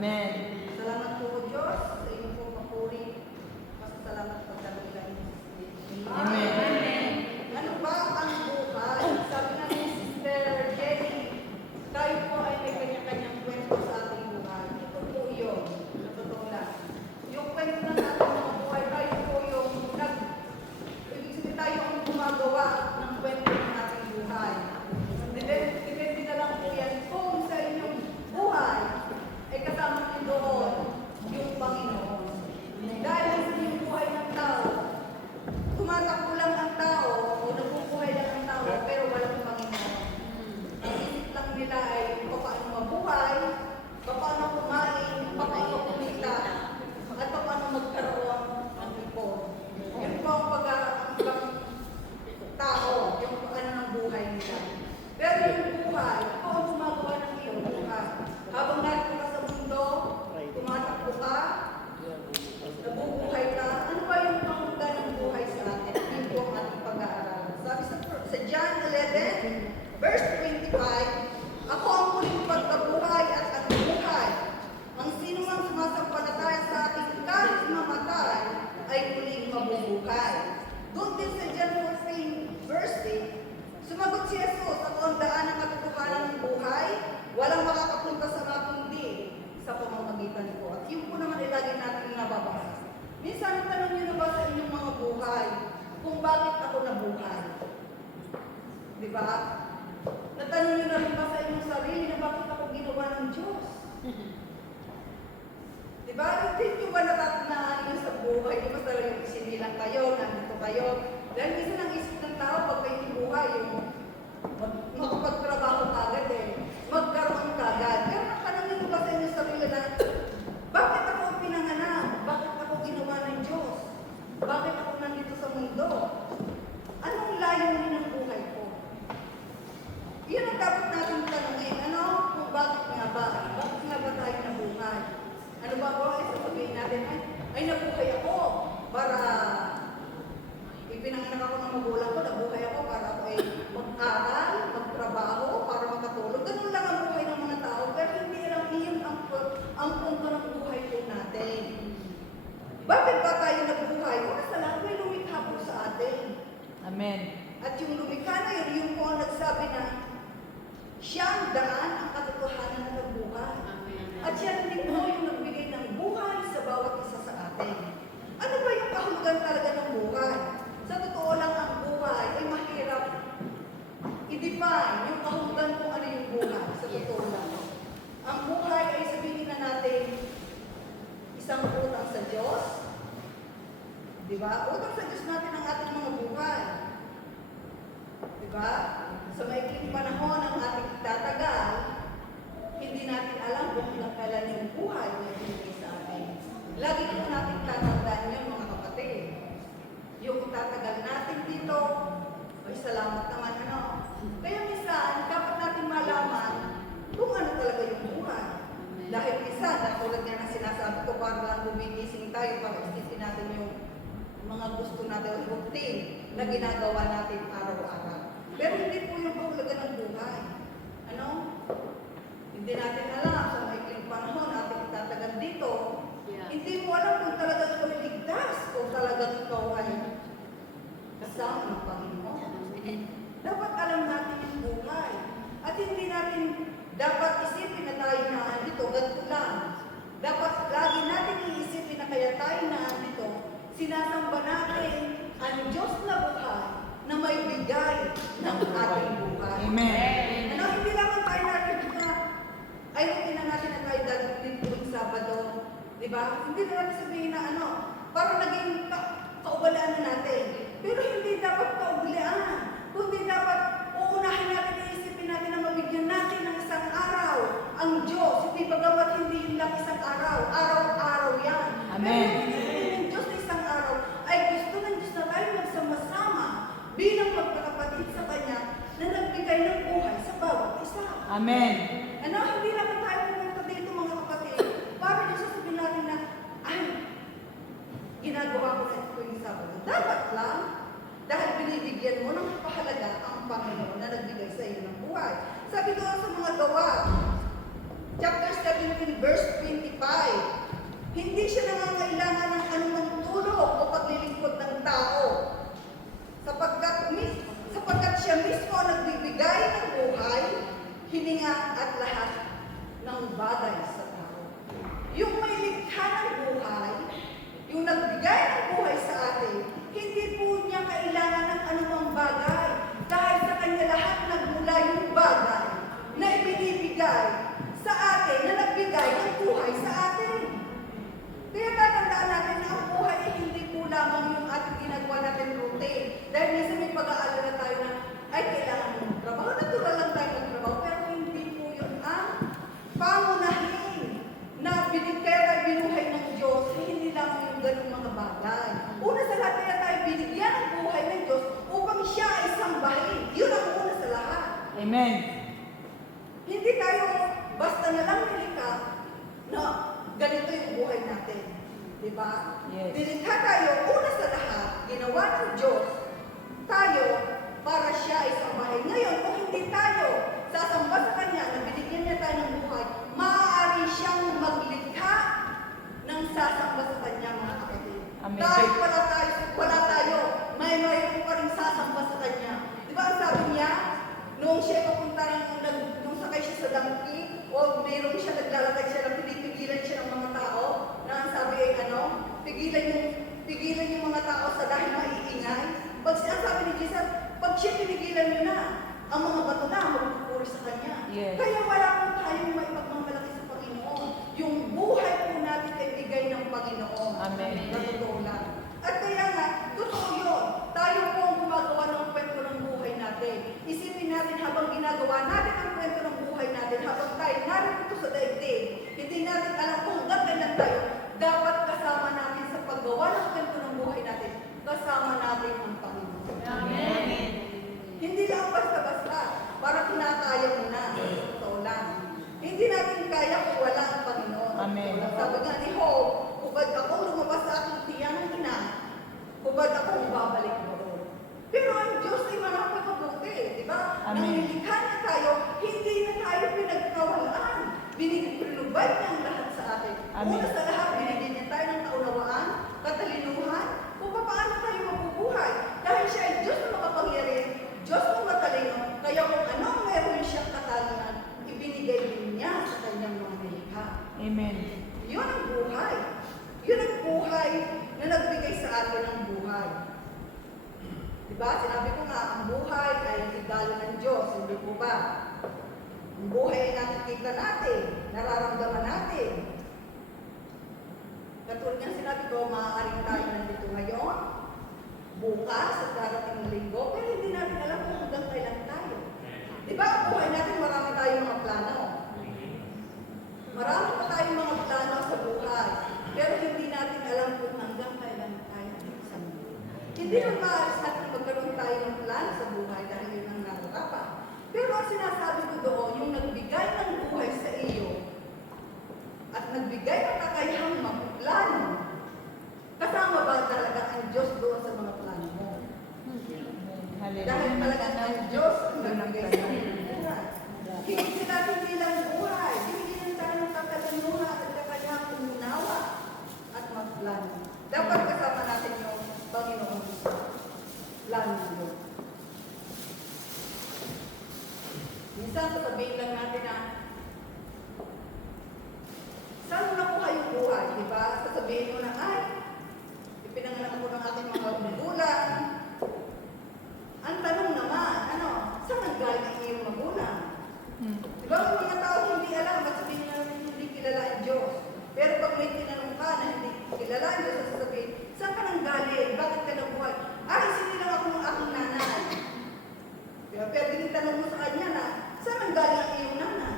Amen. Salamat po, Diyos, sa iyong pong papuri. Salamat po sa dakilang Amen. Ano ba ang buhay? Sabi nga ni Sister Jenny, tayo po ay may kanya-kanyang kwento sa ating buhay. Ito po yun, na totoo lang. Yung kwento na natin mga buhay, tayo po yung ibig sabihin tayo ang gumagawa ng kwento ng ating buhay. Depende na lang po yan kung sa inyong buhay ay kasama niyo doon yung Panginoon. Dahil sa inyong buhay ng tao, tumatakbo lang ang tao o nabubuhay lang ang tao pero walang Panginoon. Ang isip lang nila ay paano mabuhay, paano kumain, paano kumita, at paano magkaroon ng ipon. Yun po ang tao, yung ano ng buhay nila. Pero yung buhay, ako ang gumagawa ng iyong buhay. Habang natin ka sa mundo, tumatakbo ka, nabubuhay ka, ano ba yung pangunggan ng buhay sa atin? Yun po ang ating pag-aaral. Sabi sa John 11, verse 25, ako ang muling pagkabuhay at ang buhay. Ang sino mang sumasampalataya sa akin kahit mamatay ay muling mabubuhay. Doon din sa John 14, verse 8, sumagot si Jesus, ako ang daan ng katotohanan ng buhay, walang makakapunta sa mga kundi sa pamamagitan ko. At yun po naman ilagay natin nababasa. Minsan, tanong nyo na ba sa inyong mga buhay kung bakit ako nabuhay? Di ba? Natanong nyo na rin ba sa inyong sarili na bakit ako ginawa ng Diyos? Di ba? Hindi nyo ba natatanaan nyo sa buhay? Di ba talagang isinilang kayo, nandito kayo? Dahil minsan ang isip ng tao pag kayo buhay, yung makapagtrabaho kagad magkaroon kagad. Pero natanong nyo ba sa inyong sarili na bakit ako pinanganak? Bakit ako ginawa ng Diyos? Bakit ako nandito sa mundo? Anong layunin ng buhay ko? Iyan ang dapat natin tanongin. Ano? Kung bakit nga ba? Bakit nga ba tayo nabuhay? Ano ba po? Ay sasabihin natin, ay nabuhay ako para ipinanganak ako ng magulang ko, nabuhay ako para ako ay mag-aral, magtrabaho, para makatulog. Ganun lang ang buhay ng mga tao. Pero hindi lang iyon ang punto ng buhay po natin. Bakit ba tayo nabuhay? Una sa lahat, may lumikha po sa atin. Amen. At yung lumikha na yun, yung po ang nagsabi na siya ang daan ang katotohanan ng buhay. At siya din po yung nagbigay ng buhay sa bawat isa sa atin. Ano ba yung kahulugan talaga ng buhay? Sa totoo lang, ang buhay ay mahirap i-define yung kahulugan kung ano yung buhay. Sa totoo lang. Ang buhay ay sabihin na natin isang utang sa Diyos. Di ba? Utang sa Diyos natin ang ating mga buhay. Di ba? Sa maikling panahon ang ating itatagal, hindi natin alam kung ilang kailan yung buhay na binigay sa atin. Lagi naman natin tatandaan yun, mga kapatid. Yung itatagal natin dito, ay salamat naman ano. Kaya minsan, dapat natin malaman kung ano talaga yung buhay. Dahil minsan, natulad nga ng sinasabi ko, para lang gumigising tayo, para isipin natin yung mga gusto natin, routine na ginagawa natin araw-araw. Pero hindi po yung kahulugan ng buhay. Ano? Hindi natin alam sa maikling panahon natin itatagal dito. Hindi mo alam kung talagang ikaw ay ligtas o talagang ikaw ay kasama ng Panginoon. Dapat alam natin yung buhay. At hindi natin dapat isipin na tayo na andito, ganito lang. Dapat lagi natin iisipin na kaya tayo na andito, sinasamba natin ang Diyos na buhay na may bigay ng ating buhay. Amen. Ano, hindi lang tayo natin na ay hindi na natin na tayo dadating tuwing Sabado. Diba? Hindi na natin sabihin na ano, parang naging kaubalaan na natin. Pero hindi dapat kaubalaan. Kundi dapat uunahin natin, iisipin natin na mabigyan natin ng isang araw ang Diyos. Hindi bagamat hindi yun lang isang araw. Araw-araw yan. Amen. Pero yung Diyos na isang araw ay gusto ng Diyos na tayo magsama-sama bilang magkakapatid sa Kanya na nagbigay ng buhay sa bawat isa. Amen. Ano, hindi naman tayo pumunta dito mga kapatid para yung sasabihin natin na ay, ginagawa ko na ito yung Sabado. Dapat lang, dahil binibigyan mo ng pahalaga ang Panginoon na nagbigay sa iyo ng buhay. Sabi doon sa mga gawa, chapter 17, natin verse 25. Hindi siya nangangailangan ng anumang tulong o paglilingkod ng tao. Sapagkat siya mismo ang nagbibigay ng buhay, hininga at lahat ng bagay sa tao. Yung may likha ng buhay, yung nagbigay ng buhay sa atin, hindi po niya kailangan ng anumang bagay. Dahil sa kanya lahat nagmula yung bagay na ibinibigay sa atin, na nagbigay ng buhay sa atin. Kaya tatandaan natin na ang buhay ay hindi po lamang yung ating ginagawa natin routine. Dahil minsan may pag-aalala tayo na, ay kailangan mo magtrabaho. Natural lang tayo magtrabaho. Pero hindi po yun ang pangunahin na kaya tayo binuhay ng Diyos. Hindi lamang yung ganung mga bagay. Una sa lahat, kaya tayo binigyan ng buhay ng Diyos upang siya ay sambahin. Yun ang una sa lahat. Amen. Hindi tayo basta na lang nilikha na ganito yung buhay natin. Diba? Yes. Nilikha tayo, una sa lahat, ginawa ng Diyos, tayo, para siya ay sambahin. Ngayon, kung hindi tayo sasamba sa Kanya, na binigyan niya tayo ng buhay, maaari siyang maglikha ng sasamba sa Kanya, mga kapatid. Amen. Dahil wala tayo, mayroon pa rin sasamba sa Kanya. Diba ang sabi niya, noong siya papunta nung sakay siya sa donkey, o mayroon siya, naglalakad siya, pinipigilan siya ng mga tao, na ang sabi ay pigilan yung mga tao sa dahil maiingay. Pag ang sabi ni Jesus, pag siya pinigilan nyo na, ang mga bato na magpupuri sa Kanya. Yes. Kaya wala po tayong may pagmamalaki sa Panginoon. Yung buhay po natin ay bigay ng Panginoon. Amen. Na totoo lang. At kaya nga, totoo yun. Tayo po ang gumagawa ng kwento ng buhay natin. Isipin natin habang ginagawa natin ang kwento ng buhay natin, habang tayo narito sa daigdig, hindi natin alam kung hanggang kailan tayo, dapat kasama natin sa paggawa ng kwento ng buhay natin, kasama natin ang Panginoon. Amen. Hindi lang basta-basta, para kinakaya mo na. Totoo lang. Hindi natin kaya kung wala ang Panginoon. Amen. Sabi nga ni Job, hubad ako lumabas sa aking tiyan ng ina, hubad ako babalik mo doon. Pero ang Diyos ay manapagpabuti, di ba? Amen. Nang nilikha niya tayo, hindi na tayo pinagkawalaan. Binigulubad niya ang lahat sa atin. Amen. Una sa lahat, binigyan niya tayo ng kaunawaan, katalinuhan, kung paano tayo mabubuhay. Dahil siya ay Diyos na makapangyarihan, Diyos na matalino, kaya kung ano ang meron siyang katanungan, ibinigay din niya sa kanyang mga nilikha. Amen. Yun ang buhay. Yun ang buhay na nagbigay sa atin ng buhay. Diba? Sinabi ko nga, ang buhay ay regalo ng Diyos. Hindi po ba? Ang buhay ay nakikita natin, nararamdaman natin. Katulad nga sinabi ko, maaaring tayo nandito ngayon, bukas at darating na linggo, pero hindi natin alam kung hanggang kailan tayo. Diba? Ang buhay natin, marami tayong mga plano. Marami pa tayong mga plano sa buhay, pero hindi natin alam kung hanggang kailan tayo sa mundo. Hindi naman maalis natin magkaroon tayo ng plano sa buhay dahil yun ang nararapat. Pero ang sinasabi ko doon, yung nagbigay ng buhay sa iyo at nagbigay ng kakayahang magplano, kasama ba talaga ang Diyos doon sa mga plano mo? Dahil Hallelujah. talagang ang Diyos ang nagbigay sa iyo ng buhay. Hindi natin nilang buhay. Binigyan tayo ng kakalimuhan at kakayahang umunawa at magplano. Dapat kasama natin yung Panginoon sa plano ng Diyos. Minsan sasabihin lang natin na saan mo nakuha yung buhay, di ba? Sasabihin mo na, ay, ipinanganak ko ng aking mga magulang. Ang tanong naman, saan ang galing ang iyong magulang? Di ba, ang mga tao hindi alam, at sabihin na hindi kilala ang Diyos. Pero pag may tinanong ka na hindi kilala ang Diyos, sasabihin, saan ka nang galing? Bakit ka nabuhay? Ay, sinilang ako ng aking nanay. Pero tinitanong mo sa kanya na, saan ang galing ang iyong nanay?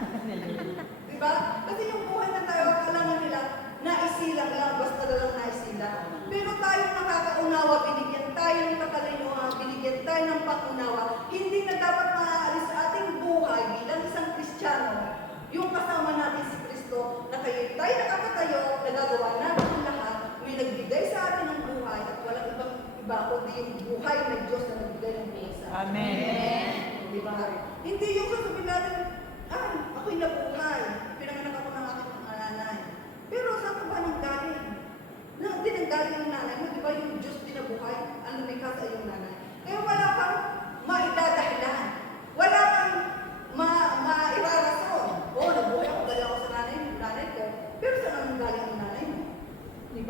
Diba? Kasi yung buhay na tayo, kailangan nila, naisilang lang, basta na lang naisilang. Pero tayo nakakaunawa, binigyan tayo ng katalinuhan, binigyan tayo ng pangunawa. Hindi na dapat maaalis sa ating buhay bilang isang Kristiyano, yung kasama natin si Kristo, na kayo tayo nakakatayo, nagagawa natin ang lahat, may nagbigay sa atin ng buhay, at walang ibang iba, kundi yung buhay ng Diyos na nagbigay ng buhay sa atin. Amen. Diba? Hindi yung sasabihin natin, ako'y nabuhay. Pinanganak ako ng aking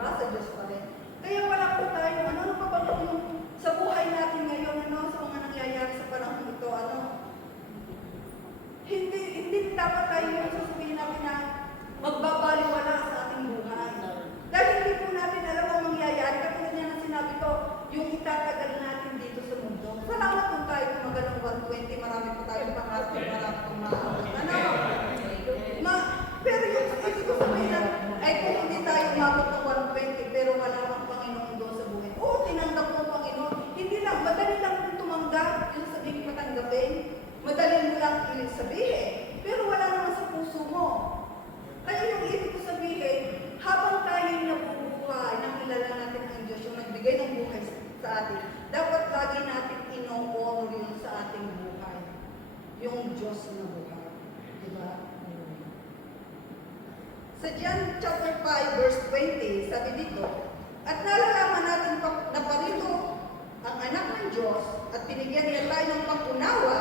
ba? Sa Diyos pa rin. Kaya wala po tayo, ano pa ba yung sa buhay natin ngayon, sa mga nangyayari sa panahon ito, hindi dapat tayo yung sasabihin natin na magbabaliwala sa ating buhay. Dahil hindi po natin alam ang mangyayari. Katulad niya na sinabi ko, yung itatagal natin dito sa mundo. Salamat kung tayo tumagal ng 120, marami pa tayong pangarap, marami pang maabot. Pero yung ibig ko sabihin na, ay kung hindi tayo umabot ng 120, pero wala kang Panginoon doon sa buhay. Oo, tinanggap mo ang Panginoon. Hindi lang, madali lang kung tumanggap, yung sabihin matanggapin. Madali mo lang sabihin. Pero wala naman sa puso mo. Kaya yung ibig ko sabihin, habang tayo nabubuhay, nakilala natin ang Diyos, yung nagbigay ng buhay sa atin, dapat lagi natin ino-honor yun sa ating buhay. Yung Diyos na buhay. Diba? Sa John chapter 5, verse 20, sabi dito, at nalalaman natin na parito ang anak ng Diyos at binigyan niya tayo ng pag-unawa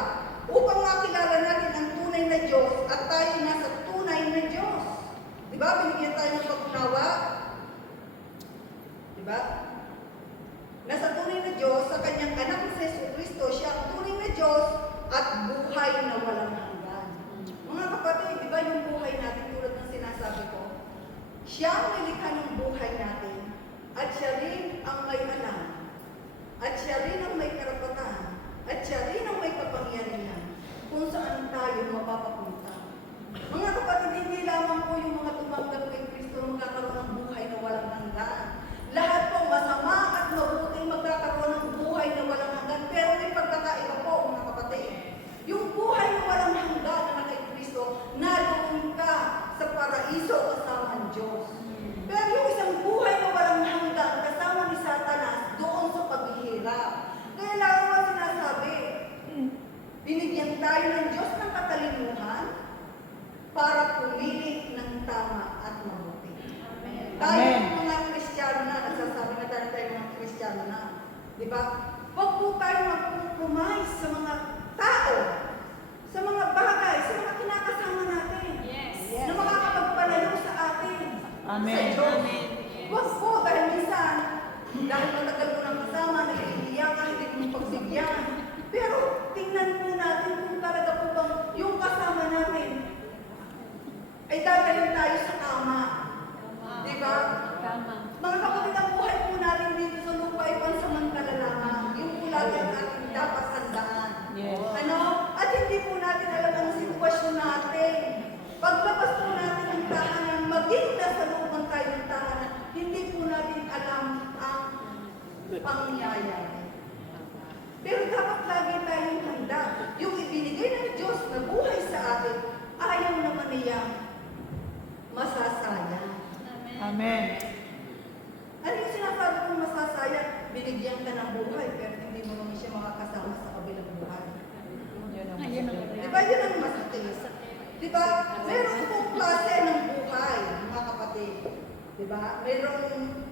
upang makilala natin ang tunay na Diyos at tayo nasa tunay na Diyos. Diba? Binigyan tayo ng pag-unawa. Diba? Nasa tunay na Diyos, sa kanyang anak na si Jesus Cristo, siya ang tunay na Diyos at buhay na walang hanggan. Mga kapatid, diba yung buhay natin tulad ng sinasabi ko? Siya ang nilikha ng buhay natin at siya rin ang may alam at siya rin ang may karapatan at siya rin ang may kapangyarihan kung saan tayo mapapapunta. Mga kapatid, hindi lamang po yung mga tumanggap kay Kristo magkakaroon ng buhay na walang hanggan. Lahat po masama at mabuting magkakaroon ng buhay na walang hanggan. Pero may pagkakaiba po, mga kapatid. Yung buhay na walang hanggan na kay Kristo, naroon ka sa paraiso kasama ang Diyos. Pero yung isang buhay na walang hanggan kasama ni Satanas doon sa paghihirap. Kaya lalo nga sinasabi, binigyan tayo ng Diyos ng katalinuhan para pumili ng tama at mabuti. Amen. Tayo mga Kristiyano na, nagsasabi na tayo mga Kristiyano na. Di ba? Huwag po tayo mag-compromise sa mga tao, sa mga bagay, sa mga kinakasama natin. Yes. Na makakapagpalayo sa atin. Amen. Sa Diyos. Amen. Huwag po, dahil minsan, dahil matagal mo ng kasama, nag-iiyak ka, hindi mo pagbigyan. Pero tingnan po natin kung talaga po bang yung kasama natin ay dadalhin tayo sa tama. Di ba? Tama. Mga kapatid, ang buhay po natin dito sa lupa ay pansamantala lamang. Yung po lagi ang ating dapat handaan. Yes. At hindi po natin alam ang sitwasyon natin. Paglabas po natin ng tahanan, maging nasa looban tayo ng tahanan, hindi po natin alam ang pangyayari. Pero dapat lagi tayong handa. Yung ibinigay ng Diyos na buhay sa atin, ayaw naman niya masasayang. Amen. Ano yung sinasabi kong masasayang? Binigyan ka ng buhay, pero hindi mo naman siya makakasama sa kabilang buhay. Yun ang Ayun ang masakit. Di ba yun ang masakit? Di ba? Meron pong klase ng buhay, mga kapatid. Di ba? Merong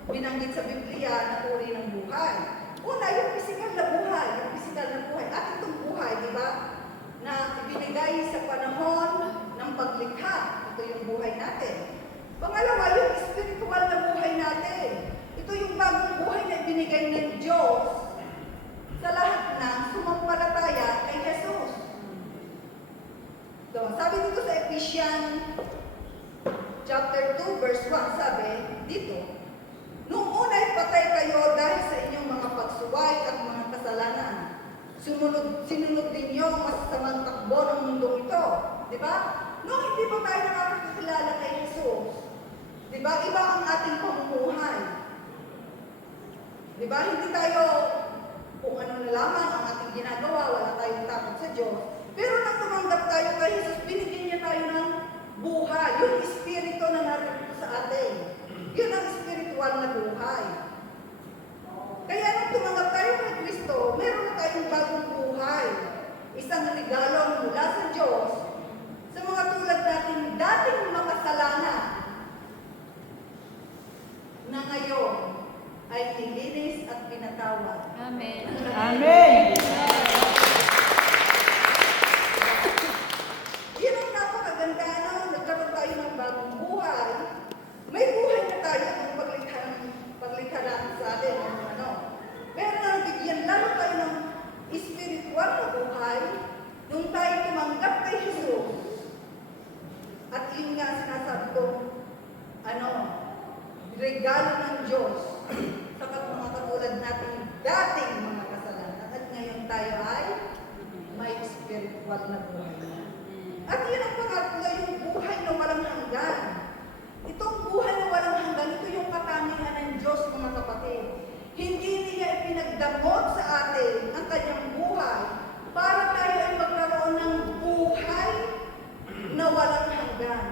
binanggit sa Biblia na uri ng buhay. Una, yung physical na buhay. Yung physical na buhay. At itong buhay, di ba? Na ibinigay sa panahon ng paglikha. Ito yung buhay natin. Pangalawa, yung spiritual na buhay natin. Ito yung bagong buhay na ibinigay ng Diyos sa lahat ng sumampalataya kay Jesus. So, sabi dito sa Ephesians chapter 2 verse 1, sabi dito, nung una'y patay kayo dahil sa inyong mga pagsuway at mga kasalanan. Sinunod ninyo ang masasamang takbo ng mundong ito. Di ba? Nung hindi pa tayo nakakakilala kay Jesus, di ba? Iba ang ating pamumuhay. Di ba? Hindi tayo kung ano na lamang ang ating ginagawa, wala tayong takot sa Diyos. Pero nang tumanggap tayo kay Jesus, binigyan niya tayo ng buhay. Yung espiritu na narito sa atin. Yun ang spiritual na buhay. Kaya nung tumanggap tayo kay Kristo, meron na tayong bagong buhay. Isang regalo mula sa Diyos sa mga tulad natin dating makasalanan na ngayon ay nilinis at pinatawad. Amen. Amen. Yun ang napakaganda, no? Nagkaroon tayo ng bagong buhay. May buhay na tayo ng paglikha ng regalo ng Diyos sa mga katulad natin dating mga kasalanan. At ngayon tayo ay may spiritual na buhay na. At yun ang pangatlo, yung buhay na walang hanggan. Itong buhay na walang hanggan, ito yung katangian ng Diyos, mga kapatid. Hindi niya ipinagdamot sa atin ang kanyang buhay para tayo ay magkaroon ng buhay na walang hanggan.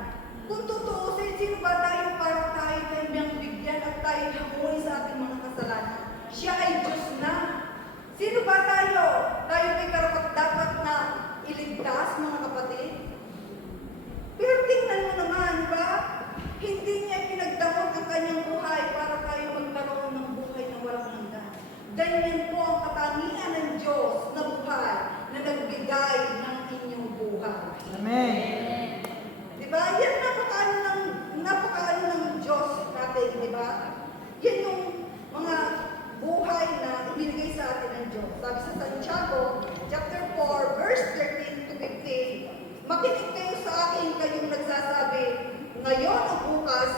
Kung tutuusin, sino ba tayo para tayo kanyang bigyan at tayo hamuin sa ating mga kasalanan? Siya ay Diyos na. Sino ba tayo? Tayo may karapat-dapat na iligtas, mga kapatid? Pero tingnan mo naman, ba? Hindi niya pinagdamot ang kanyang buhay para tayo magkaroon ng buhay na walang hanggan. Ganyan po ang katangian ng Diyos na buhay na nagbigay ng inyong buhay. Amen. Diba? Yan napakaano ng Diyos natin, diba? Yan yung mga buhay na ibinigay sa atin ng Diyos. Sabi sa Santiago, chapter 4, verse 13 to 15, makinig kayo sa akin, kayong nagsasabi, ngayon o bukas,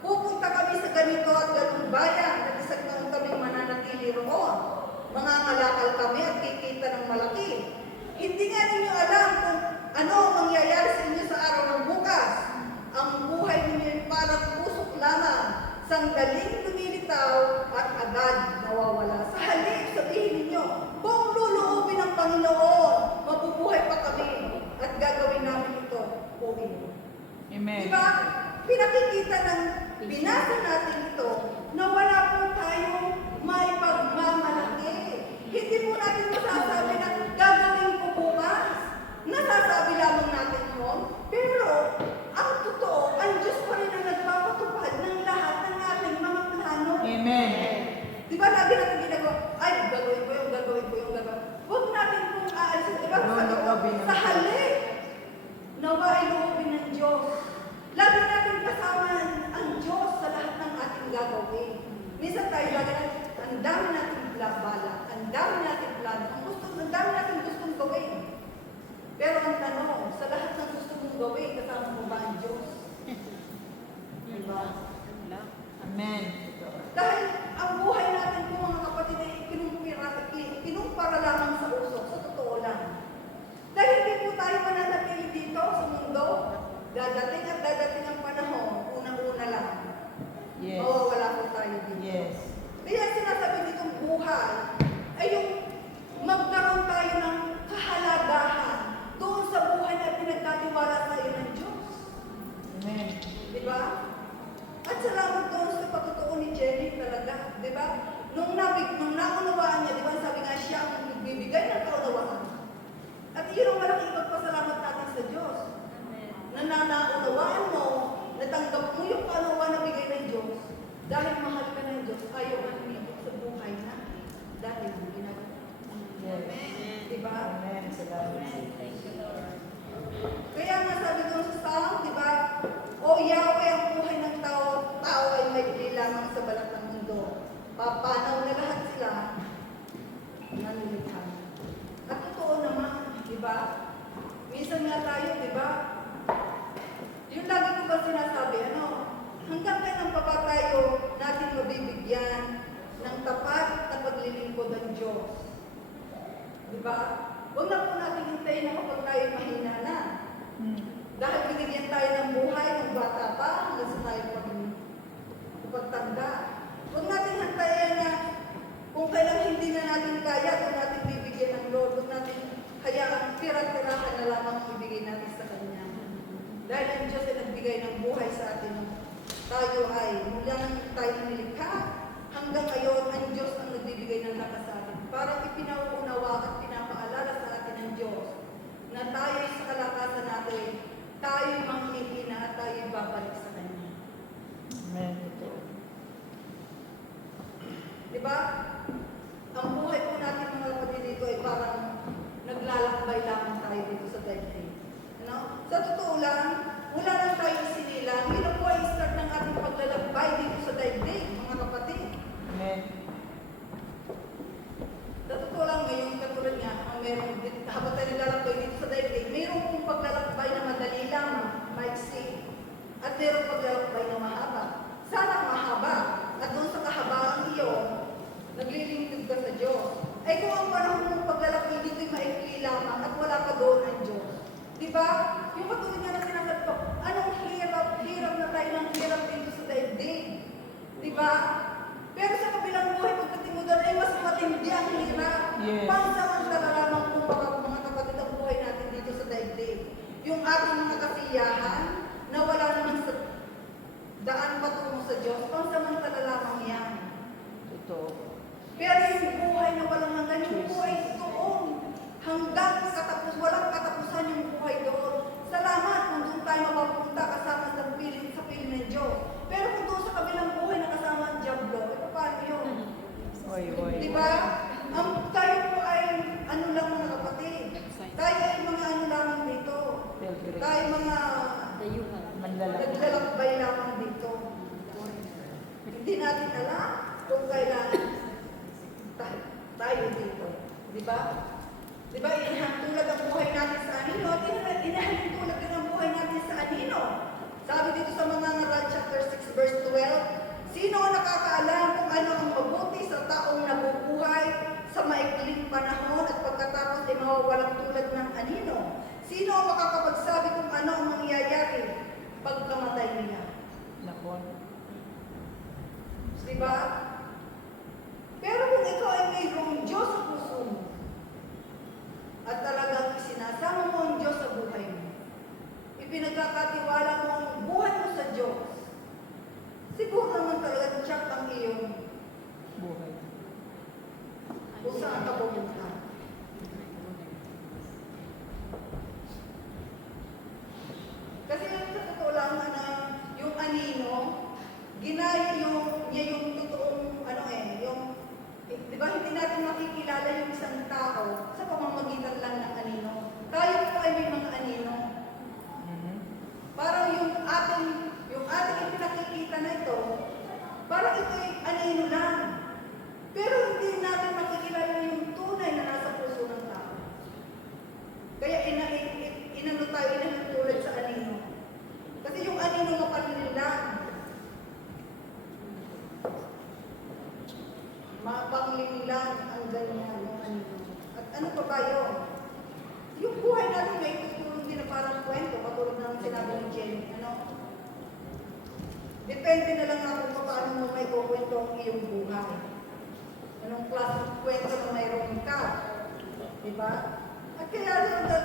pupunta kami sa ganito at ganung bayan, at isang taon kami mananatili roon. Mangangalakal kami at kikita ng malaki. Hindi nga ninyo alam kung ano ang mangyayari sa inyo sa araw ng bukas. Ang buhay ninyo ay parang pusok lamang, sanggaling lumilitaw at agad nawawala. Sa halip, sabihin ninyo, kung luluubin ng Panginoon, mabubuhay pa kami at gagawin namin ito. Okay. Amen. Diba? Pinakikita ng binasa natin ito na wala po tayong may pagmamalaki. Hindi po natin masasabi na gagawin ko bukas. Nasasabi lamang natin yun. Pero, ang totoo, ang Diyos pa rin ang nagpapatupad ng lahat ng ating mga plano. Amen. Diba lagi natin ginagawa, ay, gagawin ko yung gagawin. Huwag natin kung aalisin. Diba? Sa halip, nawa ay loobin ng Diyos. Lagi natin kasama ang Diyos sa lahat ng ating gagawin. Minsan tayo lagi natin, ang dami natin bala, ang dami natin plano, ang dami natin gustong gawin. Pero ang tanong, sa lahat ng gusto mong gawin, kasama mo ba ang Diyos? Diba? Amen. Dahil ang buhay natin po mga kapatid ay kinumpara lamang sa usok, sa totoo lang. Dahil hindi po tayo mananatili dito sa mundo, dadating at dadating ang panahon, unang-una lang. Yes. Mawawala po tayo dito. Yes. Kaya sinasabi ditong buhay ay yung magkaroon tayo ng kahalagahan doon sa buhay na pinagkatiwala tayo ng Diyos. Amen. Diba? At salamat doon sa pagtotoo ni Jenny talaga. Diba? Nung naunawaan niya, diba, sabi nga siya ang nagbibigay ng kaunawaan. At iyon ang malaking pagpasalamat natin sa Diyos. Na naunawaan mo, natanggap mo yung kaunawaan na bigay ng Diyos. Dahil mahal ka ng Diyos, ayaw ka nito sa buhay na dahil mo ginagawa. Yes. Diba? Amen. Salamat. Kaya nga sabi doon sa Psalm, diba? O Yahweh, ang buhay ng tao ay may lamang sa balat ng mundo. Papanaw na lahat sila nanulikha. At totoo naman, diba? Minsan nga tayo, diba? Yung lagi ko ba sinasabi, hanggang kailan pa ba tayo natin mabibigyan ng tapat na paglilingkod ng Diyos? Diba? Huwag na po natin hintayin na kapag tayo mahina na. Dahil binigyan tayo ng buhay ng bata pa hanggang sa tayo pagtanda. Huwag natin hintayin na kung kailan hindi na natin kaya, huwag natin bibigyan ng Lord. Huwag natin hayaan tira-tirahan na lamang ang ibigay natin sa Kanya. Dahil ang Diyos ay nagbigay ng buhay sa atin. Tayo ay mula nang tayo nilikha hanggang ngayon ang Diyos ang nagbibigay ng lakas sa atin. Parang ipinauunawa at pinapaalala sa atin ng Diyos na tayo sa kalakasan natin, tayo manghihina at tayo babalik sa Kanya. Amen. Diba? Ang buhay po natin mga kapatid dito ay parang naglalakbay lamang tayo dito sa daigdig. Sa totoo lang, wala lang tayo isinilang. Ito po ay start ng ating paglalakbay dito sa daigdig, mga kapatid. Amen. Sa totoo lang, ngayon katulad nga, habang tayo naglalakbay dito sa daigdig, mayroon pong paglalakbay na madali lang, maiksi, at mayroong paglalakbay na mahaba. Sana mahaba. naglilingkod ka sa Diyos. Ay kung ang panahon mong paglalaki dito'y maikli lamang at wala ka doon ng Diyos. Di ba? Yung katulad nga na sinasabi ko, anong hirap na tayo ng hirap dito sa daigdig. Di ba? Pero sa kabilang buhay, pagdating mo doon, ay mas matindi ang hirap. Yes. Pansamantala lamang kung mga kapatid ang buhay natin dito sa daigdig. Yung ating mga kasiyahan, na wala naman sa daan patungo sa Diyos, pansamantala lamang yan. Totoo. Pero yung buhay na walang hanggan, yung buhay doon, hanggang walang katapusan yung buhay doon. Salamat kung doon tayo mapapunta kasama sa piling ng Diyos. Pero kung doon sa kabilang buhay na kasama ang Diablo, paano yun? Oy. Di ba? Tayo po ay ano lang mga kapatid. Tayo ay mga ano lamang dito. Pilgrim. Tayo mga Manlalaki. naglalakbay lamang dito. Hindi natin alam kung kailan tayo dito. Di ba? Di ba, inahantulad ang buhay natin sa anino at inahantulad din ang buhay natin sa anino. Sabi dito sa mga Ngaral chapter 6 verse 12, sino ang nakakaalam kung ano ang mabuti sa taong nabubuhay sa maikling panahon at pagkatapos ay mawawalang tulad ng anino? Sino ang makakapagsabi kung ano ang mangyayari pagkamatay nila? Nakon. Diba? Pero kung ikaw ay mayroong Diyos sa puso mo, at talagang isinasama mo ang Diyos sa buhay mo, ipinagkakatiwala mo ang buhay mo sa Diyos, siguro naman talaga tiyak ang iyong Buhay. kung saan ka pumunta. Kasi sa totoo lang, yung anino, ginaya niya yung totoong, di ba hindi natin makikilala yung isang tao sa pamamagitan lang ng anino. Tayo po ay may mga anino. Mhm. Parang yung ating ipinakikita na ito, parang ito ay anino lang. Pero hindi natin makikilala yung tunay na nasa puso ng tao. Kaya inanutulad sa anino. Kasi yung anino mapanlil lang. Mapangling lang ang ganyan, yung anino. At ano pa ba yun? Yung buhay natin may tutulong din na parang kwento, katulad ng sinabi ni Jenny. Depende na lang ako kung paano mo may kukwento ang iyong buhay. Anong klaseng kwento na mayroon ka. Diba? At kaya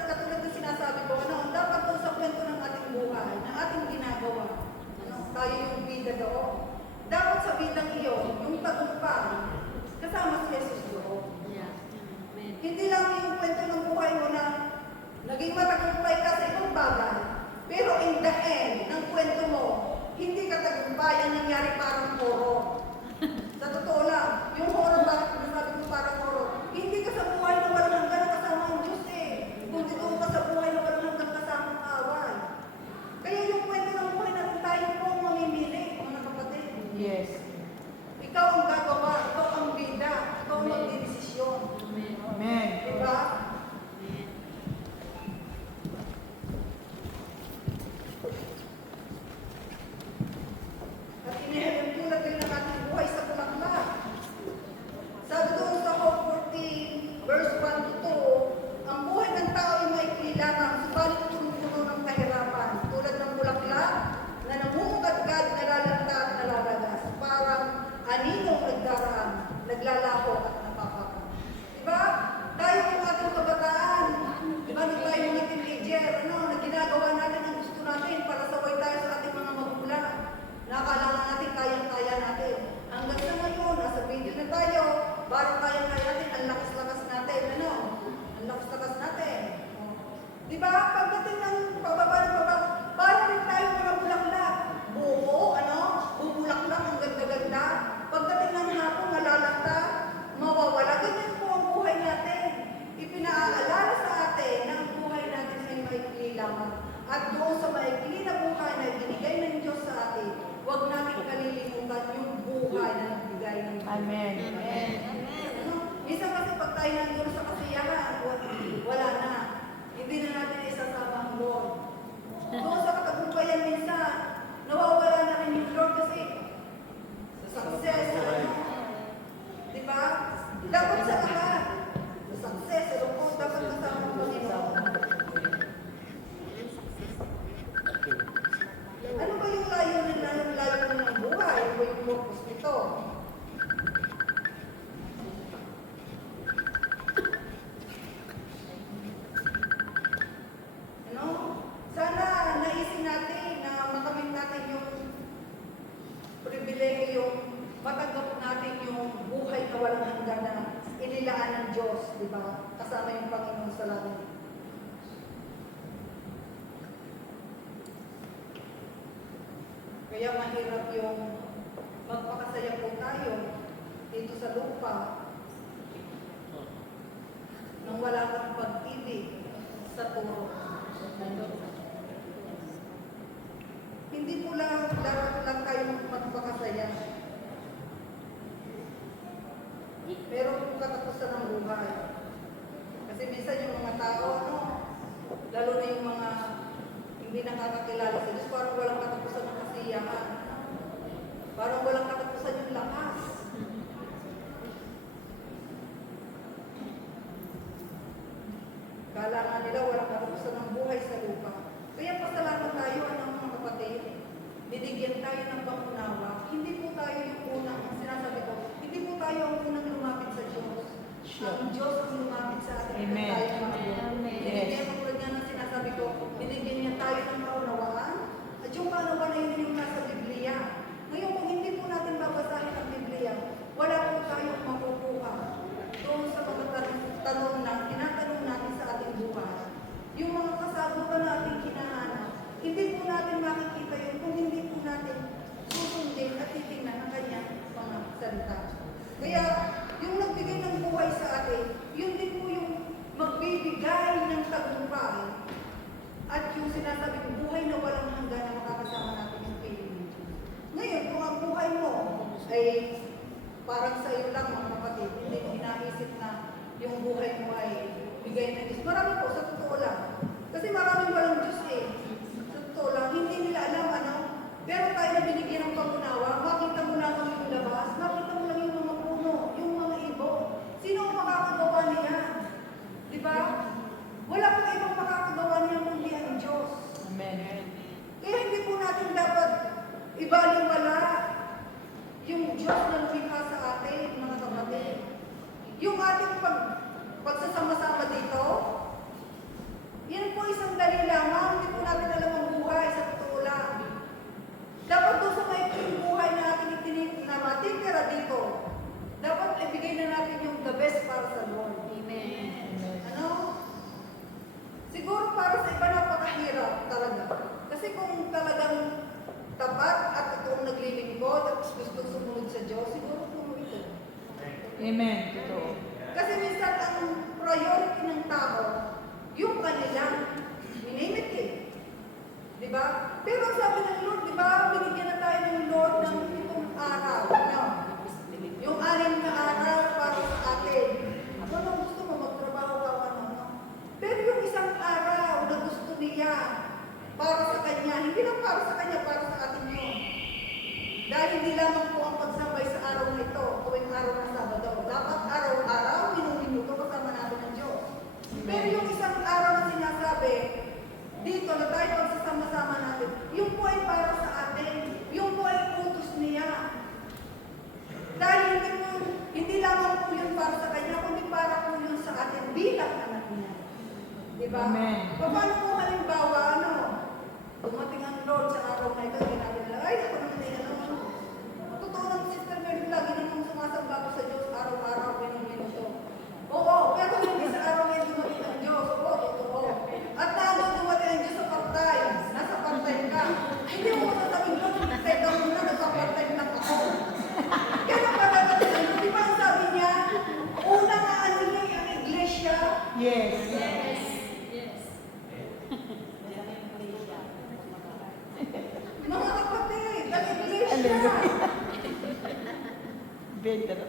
katulad ng sinasabi ko, dapat doon sa kwento ng ating buhay, na ating ginagawa, tayo yung bida doon. Dapat sa bidang iyon, yung tagumpay, kasama si Jesus doon. Hindi lang yung kwento ng buhay mo na naging matagumpay ka sa ibang bagay, pero in the end, ng kwento mo, hindi ka tagumpay, ang nangyari parang horror. Sa totoo lang, yung horror, bakit nasabi ko parang horror? Hindi ka sa buhay na walang hanggan na kasama ang Diyos eh. Kung dito ka sa buhay na walang hanggan kasama ang away. Kaya yung kwento ng buhay natin tayo po ang mamimili, mga kapatid. Yes. Ikaw ang gagawa, ikaw ang bida, ikaw ang magdidesisyon. Amen. Diba? At inihalintulad din ang ating buhay sa bulaklak. Sabi doon sa Hope 14, verse 1 to 2, ang buhay ng tao ay maikli lamang, subalit puno ng kahirapan, tulad ng bulaklak na namumugad-gad, nalalanta at nalalagas, parang aninong nagdaraan, naglalaho at napapaka. Diba? Tayo yung ating kabataan, diba nung tayo mga teenager, na ginagawa natin ang gusto natin para saway tayo sa ating mga magulang. Nakakala natin tayo po yung purpose nito. Ano? Sana naisin natin na makamit natin yung pribilehiyo, yung matanggap natin yung buhay na walang hanggan na inilaan ng Diyos, di ba? Kasama yung Panginoon sa langit. Kaya mahirap yung magpakasaya po tayo dito sa lupa nang wala kang pag-ibig sa turo. Hindi po lang dapat lang tayo magpakasaya. Meron po katapusan ng buhay. Kasi minsan yung mga tao, lalo na yung mga hindi nakakakilala sa Diyos, parang walang katapusan ng kasiyahan. Parang walang katapusan yung lakas. Kala nga nila walang katapusan ng buhay sa lupa. Kaya pasalamat tayo, mga kapatid. Binigyan tayo ng pangunawa. Hindi po tayo yung unang, sinasabi ko, hindi po tayo ang unang lumapit sa Diyos. Ang Diyos ang lumapit sa atin. Amen. Binigyan ko tulad nga ng sinasabi ko, binigyan niya tayo ng kaunawaan. At yung kaunawaan na yun yung nasa Biblia. Ngayon, kung hindi po natin babasahin ang Biblia, wala po tayong makukuha doon sa mga tanong na tinatanong natin sa ating buhay. Yung mga kasagutan natin kinahanap, hindi po natin makikita yun kung hindi po natin susundin at titingnan ang kanyang mga salita. Kaya, yung nagbigay ng buhay sa atin, yun din po yung magbibigay ng tagumpay at yung sinasabi ng buhay na walang hanggan na makakasama natin yung piling ng Diyos. Ngayon, kung ang buhay mo ay parang sa iyo lang, mga kapatid, hindi mo inaisip na yung buhay mo ay bigay ng Diyos. Marami po, sa totoo lang. Kasi maraming walang Diyos eh. Sa totoo lang, hindi nila alam pero tayo na binigyan ng pangunawa, makita mo lang yung labas, makita mo lang yung mga puno, yung mga ibo. Sino ang makakagawa niya? Di ba? Wala pong ibang makakagawa niya kundi ang Diyos. Amen. Kaya hindi po natin dapat ibaliwala yung Diyos na lumikha sa atin, mga kapatid. Yung ating pagsasama-sama dito, yan po isang dali lamang, hindi po natin alam ang buhay sa totoo lang. Dapat doon sa maikling buhay na ating matitira dito, dapat ibigay na natin yung the best para sa Lord. Amen. Ano? Siguro para sa iba napakahirap talaga. Kasi kung talagang tapat at totoong naglilingkod at gusto sumunod sa Diyos, siguro kung ito. Amen. Totoo. Kasi minsan ang priority ng tao, yung kanilang minimit eh. Diba? Pero sabi ng Lord, diba, binigyan na tayo ng Lord ng 7 araw. No? Yung 6 na araw para sa atin. Ano gusto mo, magtrabaho ka ano? Pero yung 1 araw na gusto niya para sa kanya, hindi lang para sa kanya, para sa atin yun. Dahil hindi lamang po ang pagsambay sa araw na ito, tuwing araw ng Sabado. Dapat araw-araw, minuto kasama natin ng Diyos. Pero yung 1 araw na sinasabi, dito na tayo pagsasama-sama natin, yung po ay para sa atin, yung po ay utos niya. Dahil hindi lamang po yun para sa kanya, kundi para po yun sa atin bilang anak niya. Diba? Amen. Paano po halimbawa, dumating ang Lord sa araw na ito, ginabi nila, ay, ako naman ay totoo lang, Sister Mary, lagi namang sumasamba ko sa Diyos araw-araw, minuto. Oo, pero hindi sa araw na dumating ang Diyos. Oo, totoo. At lalo dumating ang Diyos sa partay. Nasa partay ka. Ay, hindi mo masasabing Lord, teka muna, nagpa-partay lang ako. Kaya pagkakating ang Diyos, di ba ang sabi niya, una nga ano niya ang iglesia. Yes. Mga kapatid, ang iglesia. Hallelujah. Benta na.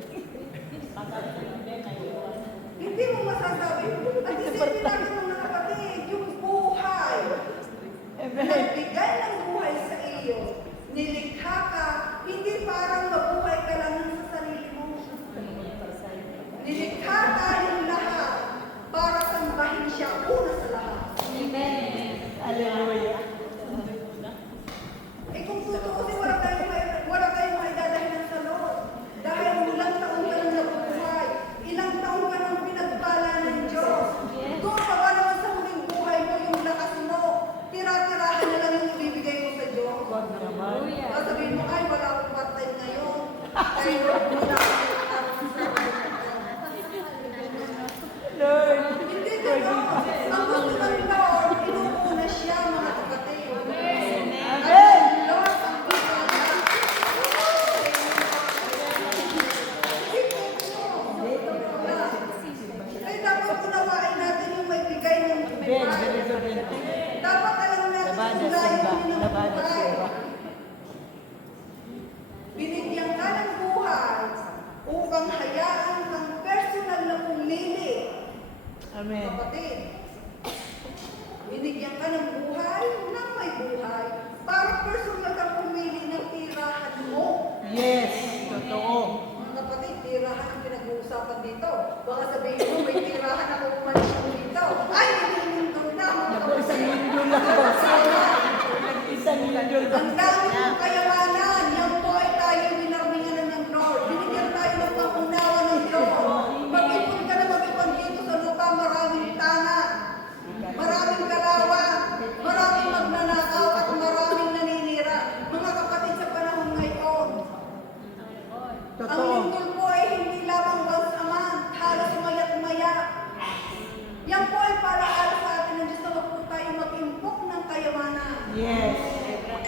Hindi mo masasabi. At isipin natin mga kapatid, yung buhay. Amen. Nagbigay ng buhay sa iyo. Nilikha ka, hindi parang mabuhay ka lang sa sarili mo. Nilikha tayong lahat para sambahin siya una sa lahat. Amen. Hallelujah. Eh kung tutuusin, wala tayong pumili. Amen. Kapatid, binigyan ka ng buhay na may buhay. Para personal kang pumili ng tirahan mo. Yes. Totoo. Mga kapatid, tirahan ang pinag-uusapan dito. Baka sabihin mo, may tirahan ako mansyon dito. Ay, nilindol na. Naku, isang lindol lang po. Isang lindol lang. Ang dami ng kayamanan. Yan po ay tayo binarmingan ng Lord. Binigyan tayo ng pangunawa ng Lord. Mag-ipon ka na mag-ipon dito sa lupa. Maraming tana. Maraming kalawa. Maraming magnanakaw at maraming naninira. Mga kapatid sa panahon ngayon. Ang Totoo. lindol po ay hindi lamang once a month. Halos mayat-maya. Yan po ay para sa atin ng Diyos na wag po tayo mag-impok ng kayamanan. Yes.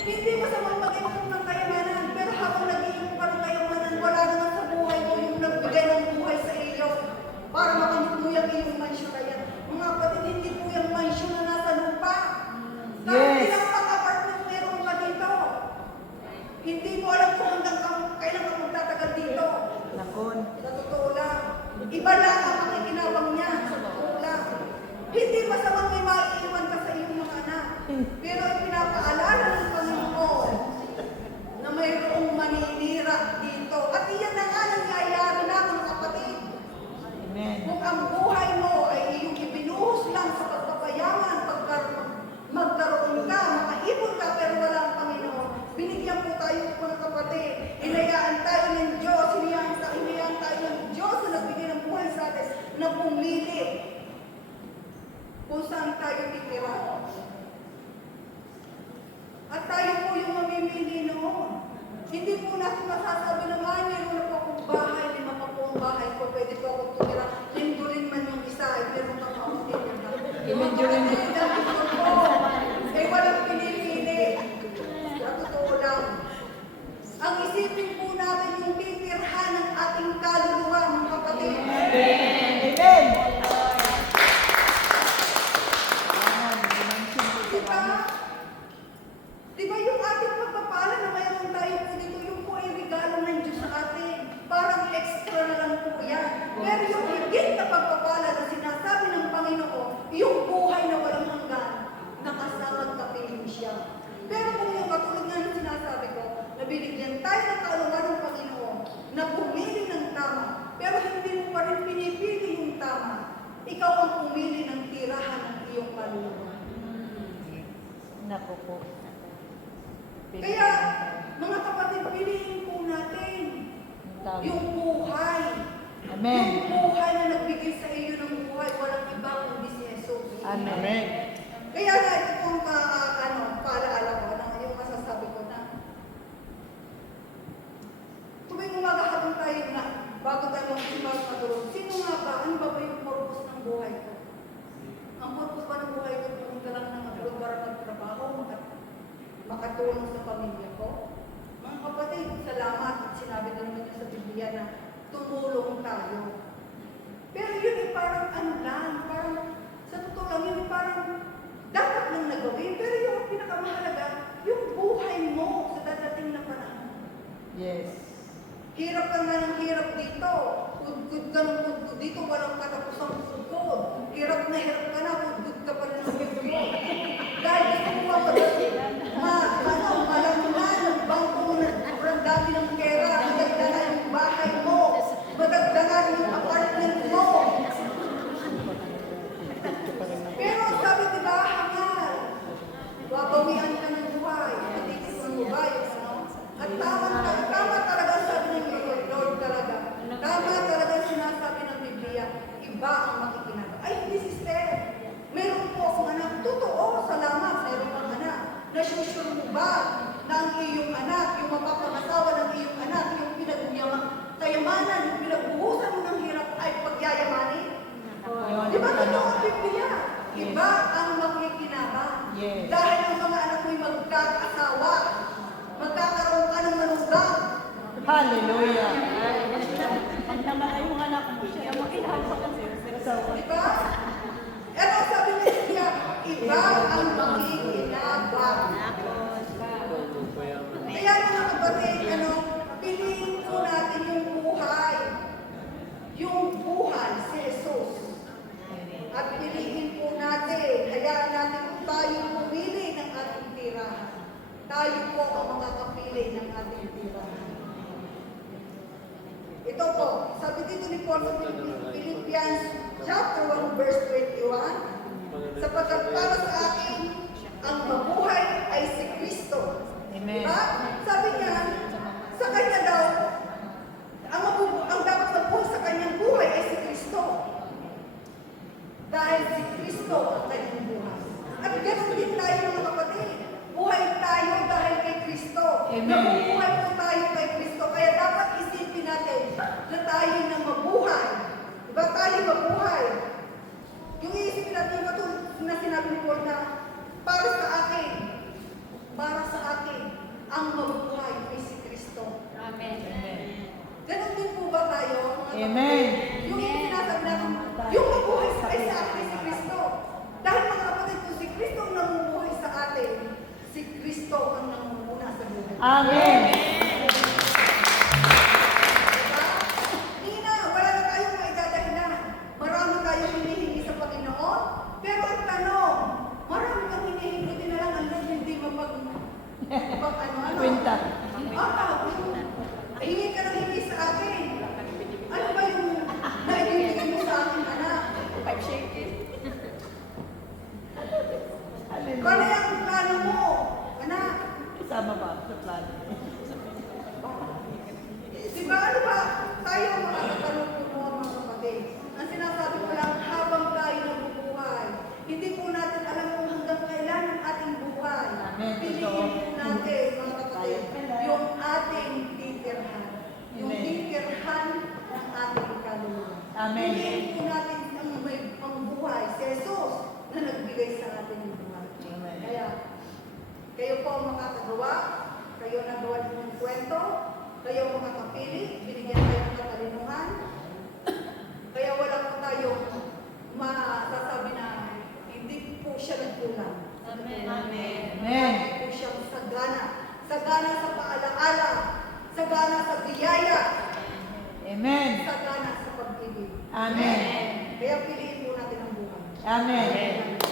Hindi masamang mag-impok ng kayamanan, pero habang nag-iimpok ka ng kayamanan, wala naman sa buhay mo yung nagbigay ng buhay sa iyo para makamit mo yung iyong mansyon na yan. Mga kapatid, hindi po yung mansyon na nasa lupa. Kahit Yes. ilang pang-apartment meron ka dito. Hindi mo alam kung hanggang kailan ka magtatagal dito. Nakon. Sa totoo lang. Iba lang ang makikinabang niya. Sa totoo lang. Hindi masamang may maiiwan ka sa iyong mga anak. Pero ipinapaalala ng Panginoon na mayroong maninira dito. At iyan na nga nangyayari na, mga kapatid. Amen. Kung ang buhay mo ay iyong ibinuhos lang sa pagpapayaman, magkaroon ka, makaipon ka, pero wala ang Panginoon. Binigyan po tayo, mga kapatid. Hinayaan tayo ng Diyos, hinayaan tayo ng Diyos na nagbigay ng buhay sa atin, na pumili kung saan tayo titira. At tayo po yung mamimili noon. Hindi po natin masasabi na, ay, meron na po akong bahay, 5 pa po ang bahay ko, pwede po akong tumira. Lindulin man yung isa, ay meron kang kaunti na lang. Lindulin. Eh, walang pinipili. Sa totoo lang. Ang isipin po natin yung titirhan ng ating kaluluwa, mga kapatid. Amen. Diba? Diba yung ating pagpapala na mayroon tayo po dito, yung po ay regalo ng Diyos sa atin. Parang extra na lang po yan. Pero yung higit na pagpapala na sinasabi ng Panginoon, yung buhay na walang hanggan, nakasawag kapiling siya. Pero kung yung katulad nga ng sinasabi ko, na binigyan tayo ng kaalaman ng Panginoon, na pumili ng tama, pero hindi mo pa rin pinipili yung tama, ikaw ang pumili ng tirahan ng iyong kaluluwa. Naku po. Kaya, mga kapatid, piliin po natin yung buhay. Amen. Yung buhay na nagbigay sa iyo ng buhay, walang iba kundi si Jesus. Amen. Kaya na ito pong paalaala ko, yung masasabi ko na, tuwing umagahapon tayo na, bago tayo magsimag matulog, sino nga ba, ano ba yung purpose ng buhay ko? Ang purpose ba ng buhay ko, pumunta lang ng matulog para magtrabaho, makatulong sa pamilya ko? Mga kapatid, salamat at sinabi na naman yun sa Biblia na tumulong tayo. Pero yun ay parang ano lang, parang sa totoo lang yun ay parang dapat lang nagawin. Pero yung pinakamahalaga, yung buhay mo sa dadating na panahon. Yes. Hirap ka nga ng hirap dito. Good ka ng good dito, walang katapusang good. Hirap ka na, good ka pa rin ng good. Dahil gusto mo malamnan ng bangko mo na sobrang dami ng pera, madagdagan yung bahay mo, madagdagan yung apartment mo. Pero sabi diba, hangal, wabawian ka ng buhay, matikis ng buhay, at tama talaga sabi ng Lord talaga, tama talaga sinasabi ng Biblia, iba ang makikinabang. Ay, hindi sister, meron po akong anak, totoo, salamat, meron kang anak. Nasusure mo ba na ang iyong anak, yung mapapangasawa ng iyong anak, yung kayamanan, yung pinagbuhusan mo ng hirap ay pagyayamanin? Di ba totoo ang Biblia? Iba ang makikinabang. Yes. Dahil ang mga anak mo'y magkakasawa, magkakaroon ka ng manugang. Hallelujah. Pag namatay yung anak mo, siya ang makinabang kasi. Di ba? Ano sabi ni Biblia? Iba ang makikinabang. Kaya mga kapatid, piliin po natin yung buhay. Yung buhay si Jesus. ating tirahan. Ito po, sabi dito ni Paul sa Philippians chapter 1 verse 21, sapagkat para sa akin, ang mabuhay ay si Kristo. Amen. Diba? Sabi niya, sa kanya daw, ang dapat mabuhay sa kanyang buhay ay si Kristo. Dahil si Kristo ang kanyang buhay. At ganoon din tayo mga kapatid. Buhay tayo dahil kay Kristo. Amen. Nabubuhay po tayo kay Kristo. Kaya dapat isipin natin na tayo na mabuhay. Diba tayo mabuhay? Yung iisipin natin yung katulad na sinabi ni Paul na para sa akin, ang mabuhay ay si Kristo. Amen. Ganon din po ba tayo, mga Amen. kapatid? Yung sinasabi natin, yung mabuhay ay sa atin ay si Kristo. Dahil mga kapatid, kung si Kristo ang namumuhay sa atin, si Kristo ang namumuna sa buhay. Amen. Diba? Hindi na, wala na tayong maidadahilan. Marami tayong hinihingi sa Panginoon. Pero ang tanong, marami kang hinihingi, buti na lang ang Lord hindi ano. Kwenta. Hingi ka ng hingi sa akin. Ano ba yung naibibigay mo sa akin, anak? Paano yung plano mo, anak? Kasama ba sa plano? Diba, ano ba? Tayo makakatanong po mga kapatid. Ang sinasabi ko lang, habang tayo nabubuhay, hindi po natin alam kung hanggang kailan ang ating buhay. Amen. Piliin po natin, mga kapatid, yung ating titirhan. Yung Amen. titirhan ng ating kaluluwa. Amen. Piliin po natin ang may pangbuhay, si Jesus, na nagbigay sa atin ng buhay. Amen. Kaya, kayo po ang makakagawa, kayo nagawa ng kwento, kayo ang makakapili, binigyan tayo ng katalinuhan, kaya wala po tayong masasabi na hindi po siya nagkulang. Amen. Amen. Hindi po siya sagana sa paalaala, sagana sa biyaya, Amen. sagana sa pag-ibig. Amen. Kaya piliin po natin ang buhay. Amen.